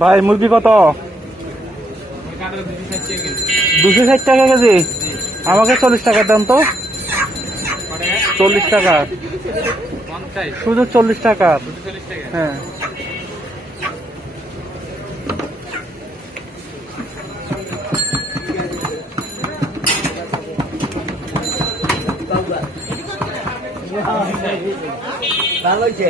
ভাই মুরগি কত? 260 টাকা কেজি। আমাকে 40 টাকা দাম তো। 40 টাকা, শুধু 40 টাকা। হ্যাঁ ভালো হয়েছে।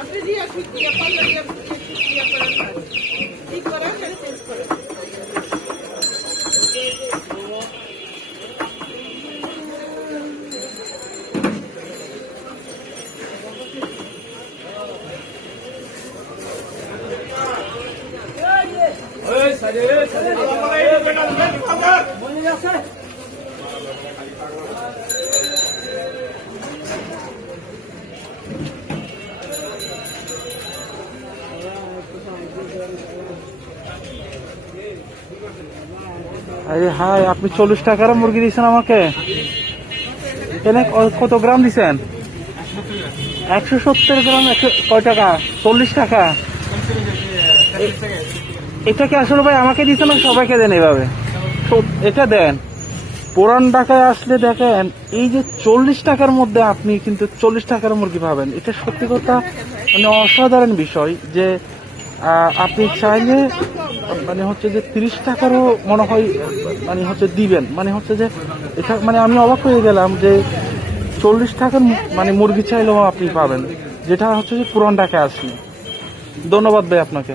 আপনি দিয়ে ঠিক করে পারলে ঠিক করে চেঞ্জ করে। আরে হাই, আপনি 40 টাকার মুরগি দিয়েছেন আমাকে। এখানে কত গ্রাম দিচ্ছেন? 170 গ্রাম। কয় টাকা? 40 টাকা। এটা কি আসলে ভাই আমাকে দিচ্ছেন না সবাইকে দেন এভাবে? এটা দেন। পুরান ঢাকায় আসলে দেখেন এই যে 40 টাকার মধ্যে আপনি কিন্তু 40 টাকার মুরগি পাবেন। এটা সত্যি কথা মানে অসাধারণ বিষয় যে আপনি চাইলে মানে হচ্ছে যে 30 টাকারও মনে হয় মানে হচ্ছে দিবেন। মানে হচ্ছে যে এটা মানে আমি অবাক হয়ে গেলাম যে 40 টাকার মানে মুরগি চাইলেও আপনি পাবেন, যেটা হচ্ছে যে পুরান ঢাকায় আসলে। ধন্যবাদ ভাই আপনাকে।